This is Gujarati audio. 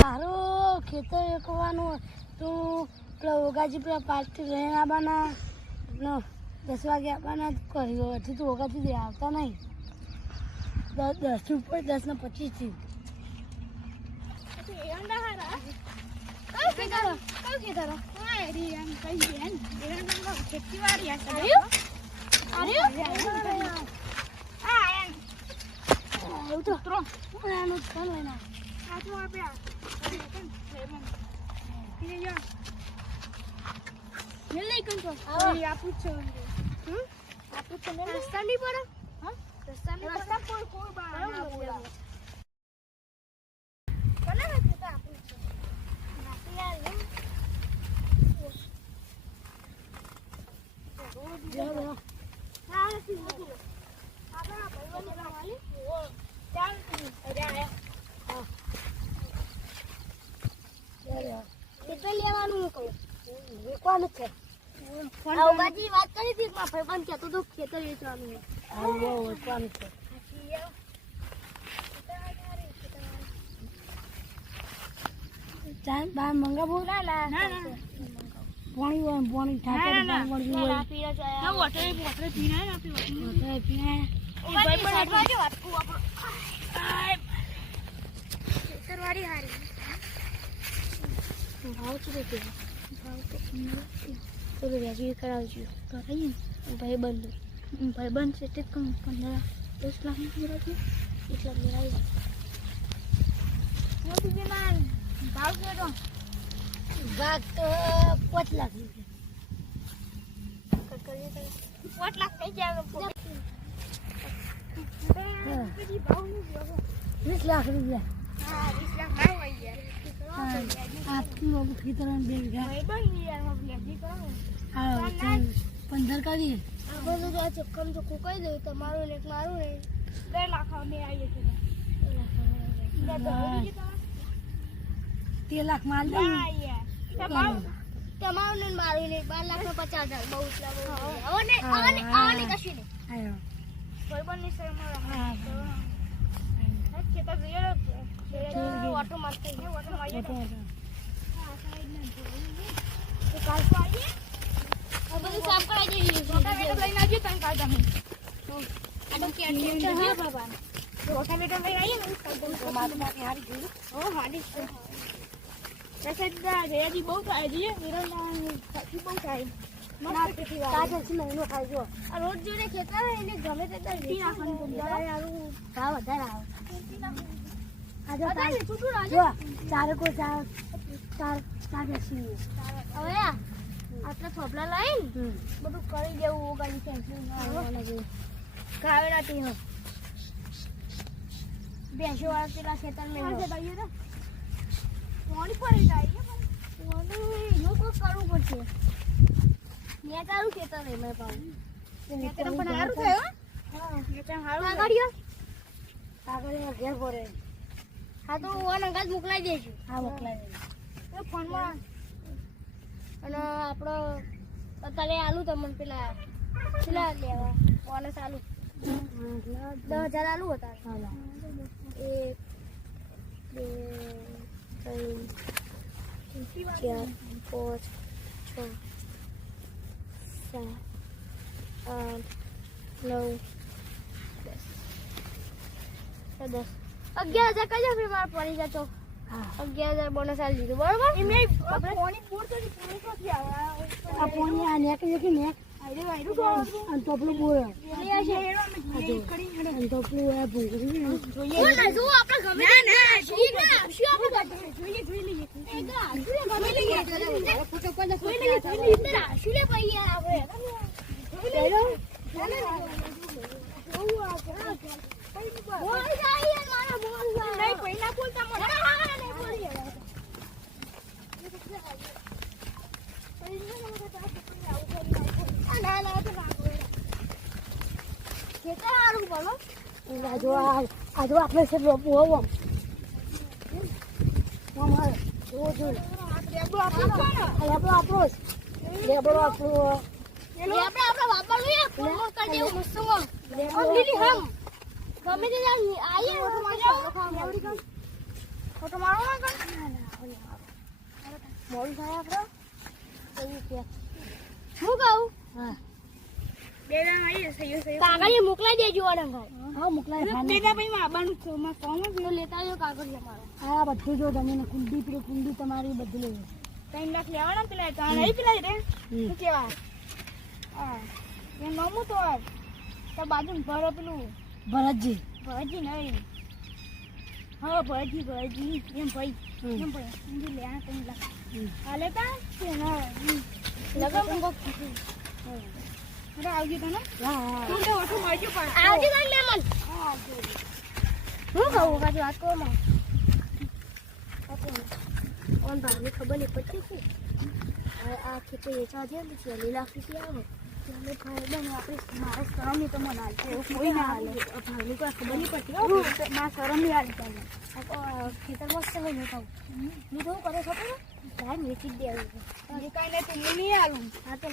તારું ખેતર વેકવાનું તું પેલા ઓગાજી પેલા પાર્ટી લઈને આવવાના 10 વાગે આવવાના કર્યો હજી તું ઓગાથી આવતા નહીં 10 ઉપર 10 ને 25 થી વાત કરી હતી ભાઈબંધ કહેતો તો ખેતર વેચવાનું છે ચાલ બાર મંગાવો પાણી કરાવજો ભાઈબંધ છે તે 15-10 લાખ મેળવજો એટલા મેળવી ભાવ કેટલો ભાગ તો 5 લાખ રૂપિયા 5 લાખ થઈ જાય 20 લાખ રૂપિયા 20 લાખ ભાવ આવી ગયા આપનું ખેતર બેન ગયા 15 કરીએ બધું તો ચોખ્ખમ ચોખ્ખું કહી દઉં તમારું ને મારું ને 2 લાખ અમે આવીએ છીએ 3 લાખ માલ તમારું ને મારું ને 12 લાખ ને 50,000 બહુ કશું નહીં ભાઈબંધની શેરમાં ખેતર ઓટો મારતી ઓટો મારીએ કાલ તો આવીએ બધું સાફ કરાવી દઈએ રોટાવેટર લઈને આવજો તને કાલ તમે આ તો કે હા બાબા રોટાવેટર લઈને આવીએ ને તો મારું માટે હારી જોયું હો હારી છે રસેદા રેડી બહુ થાય છે વિરંદાની સાચી બહુ થાય મસ્ત કેટલી વાર કાજે છે મહિનો ખાઈ જો આ રોજ જોને ખેતર એને ગમે તે વેચી નાખવાનું પોતાનું યારું ભાવ વધારે આવે આજે તારે છૂટું રાજો ચાર કો ચાર બેસી હવે આટલા થોપલા લાઈન બધું કરી દેવું ઓગાની સેન્સિંગ ગાવે નાતી હો બેસો વાળા પેલા ખેતર મે હો ભાઈઓ તો પાણી પડી જાય પાણી યો કો કરવું પડશે મે તારું ખેતર રે મે પાઉં ખેતર પણ હારું થયો હા ખેતર હારું આગળ ઘેર ભરે હા તો ઓન અંગાજ મોકલાઈ દેજો હા મોકલાઈ દેજો ફોનમાં અને આપણો અત્યારે આલુ તમને પેલા લેવા ઓનસ આલુ 10,000 આલુ હતા 1 2 3 4 5 6 7 8 9 10 11,000 કજો ફી માર પડી જતો 11,000 બોનસ આલી દીધું બરોબર એમે આપણે પાણી પૂર તો પૂરી નથી આવે આ પાણી આ નેક ને આઈડે અને ટોપલું બોર લે છે અને ટોપલું આ ભૂંગળી જોઈએ જો આપણે ગમે ના શું આપણે જોઈએ લઈએ ગમે લઈએ ફોટો પર જોઈ લઈએ શું લે ભાઈ આપણે જોઈ ના બોલ જાય મારા બોલ નહીં પહેલા બોલતા મને નહીં બોલી ના તો ખેતર હારું બોલો આજો આપણે છે બહુ આમ મારે જો લેબડો આપણો આપણા વાપરવું ફોન કરી દેવું મસ્ત લેબડો હમ ગમે તે આઈએ ફોટો મારો ફોટો મારો ના મોડું થાય આપણે હું કહું હા બે જણ આવીએ સહી કાગળિયા મોકલાઈ દેજો અડંગાઈ હા મોકલાઈ બેટા ભાઈ માં આબાનું માં કોમ જ લેતા જો કાગળિયા મારો હા બધું જો તમે કુંડી તમારી બધું લેજો 3 લાખ લેવાના પેલા તાણ નહીં પેલા રે શું કેવા હા એ નમું તો બાજુ ભરો પેલું ભરતજી નહીં હા ભરતજી એમ ભાઈ સમજી લે આ 3 લાખ હાલે તા કે ના લગન કોક આવજો તને હા તું તો ઓછું મળજો પણ આવજો તને લેમન હા હું કહું કાજુ વાત કરો માં ઓન ભાઈને ખબર નહીં પડતી છે આ ખેતી વેચવા દે ને છે લીલા ફીટી આવે એટલે ભાઈ બને આપણે મારે શરમ તો મને હાલ છે કોઈ ના હાલે ભાઈને કોઈ ખબર નહીં પડતી ના શરમ નહીં હાલ તને આ ખેતર મસ્ત લઈને ખાવ હું તો કરે ખબર ભાઈ વેચી દે આવી કાંઈ નહીં તું નહીં હાલું હા તો